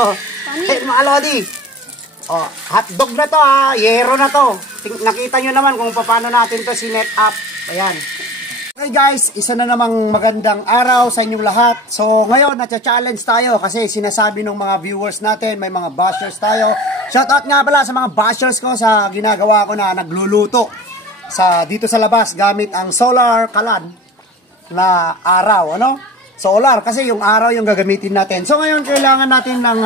Oh, hey, mga lodi. Oh, hotdog na to ha. Yero na to. Nakita nyo naman kung paano natin to sinet up. Ayan. Okay guys, isa na namang magandang araw sa inyong lahat. So ngayon, natcha-challenge tayo kasi sinasabi ng mga viewers natin, may mga bashers tayo. Shoutout nga pala sa mga bashers ko sa ginagawa ko na nagluluto dito sa labas gamit ang solar kalan na araw, ano? Solar, kasi yung araw yung gagamitin natin. So ngayon, kailangan natin ng,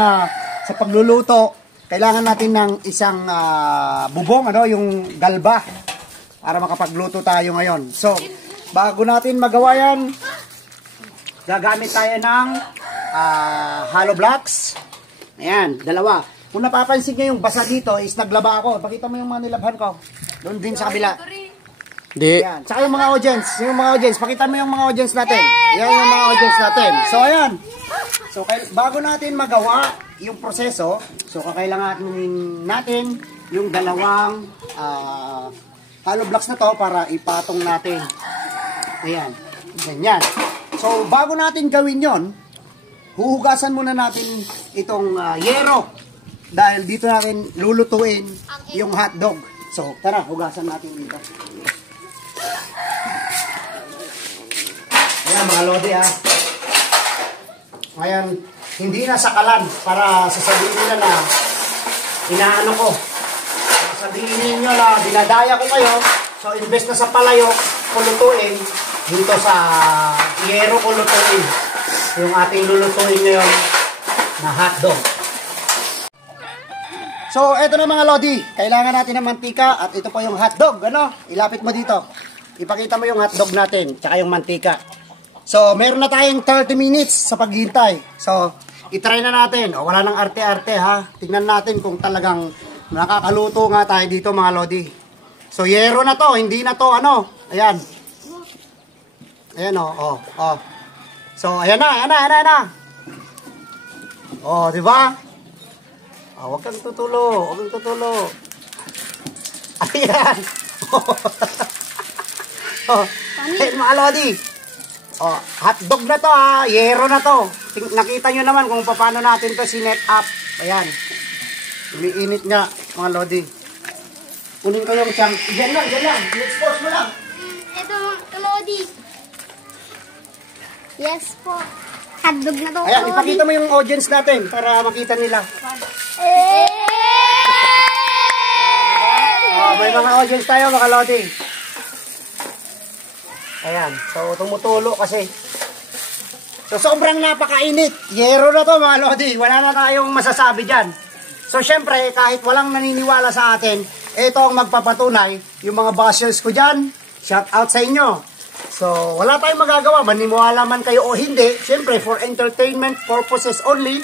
sa pagluluto, kailangan natin ng isang bubong, ano? Yung galba, para makapagluto tayo ngayon. So, bago natin magawa yan, gagamit tayo ng hollow blocks. Ayan, dalawa. Kung napapansin nyo yung basa dito, is naglaba ako. Pakita mo yung mga nilabhan ko. Doon din sa kabila. Di. Ayan. Tsaka yung mga audience, pakita mo yung mga audience natin. Yan yung mga audience natin. So, ayan. So, bago natin magawa yung proseso, so, kakailanganin natin yung dalawang hollow blocks na to para ipatong natin. Ayan. Ganyan. So, bago natin gawin yon, huhugasan muna natin itong yero. Dahil dito natin lulutuin yung hotdog. So, tara, hugasan natin dito. Ayan, mga lodi ha. Ngayon, hindi na sakalan para sasabihin nila na inaano ko. Sabihin ninyo na dinadaya ko kayo. So, invest na sa palayok, kulutuin, dito sa yero kulutuin. Yung ating lulutuin ngayon na hotdog. So, eto na mga lodi. Kailangan natin ng mantika at ito po yung hotdog. Ano? Ilapit mo dito. Ipakita mo yung hotdog natin, tsaka yung mantika. So, meron na tayong 30 minutes sa paghintay. So, itry na natin. O, wala nang arte-arte ha. Tingnan natin kung talagang nakakaluto nga tayo dito mga lodi. So, yero na to. Hindi na to ano. Ayan. Ayan o. So, ayan na. O, diba? Huwag kang tutulo. Ayan. Hey, mga lodi. Hotdog na to ha. Yero na to. Nakita nyo naman kung paano natin to sinet up. Ayan. Umiinit nga, mga lodi. Kunin ko yung chunk. Diyan lang. Let's pause mo lang. Ito mga lodi. Yes po. Hotdog na to. Ayan, ipakita mo yung audience natin para makita nila. May mga audience tayo, mga lodi. Ayan, so tumutulo kasi. So sobrang napakainit. Yero na to mga lodi. Wala na tayong masasabi dyan. So syempre, kahit walang naniniwala sa atin, ito ang magpapatunay. Yung mga bashers ko dyan, shout out sa inyo. So wala tayong magagawa. Maniniwala man kayo o hindi. Syempre, for entertainment purposes only.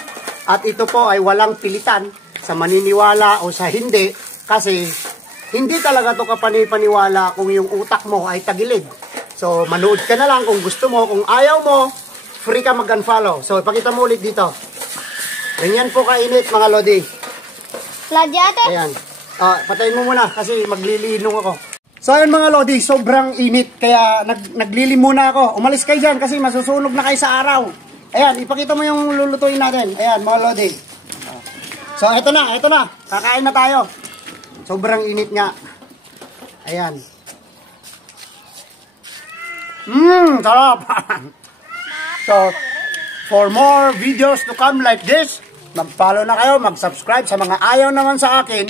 At ito po ay walang pilitan sa maniniwala o sa hindi. Kasi hindi talaga to kapanipaniwala kung yung utak mo ay tagilid. So, manood ka na lang kung gusto mo. Kung ayaw mo, free ka mag-unfollow. So, ipakita mo ulit dito. Ganyan po kainit, mga lodi. Ladyate? Ayan. Patayin mo muna kasi maglilinong ako. So, ayan mga lodi, sobrang init. Kaya naglilim muna ako. Umalis kayo dyan kasi masusunog na kayo sa araw. Ayan, ipakita mo yung lulutuin natin. Ayan, mga lodi. So, eto na. Kakain na tayo. Sobrang init nga. Ayan. Sarap. So, for more videos to come like this, mag-follow na kayo, mag-subscribe. Sa mga ayaw naman sa akin,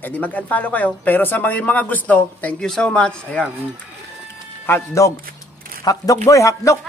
edi mag-unfollow kayo. Pero sa mga gusto, thank you so much. Ayan. Hotdog. Hotdog boy, hotdog.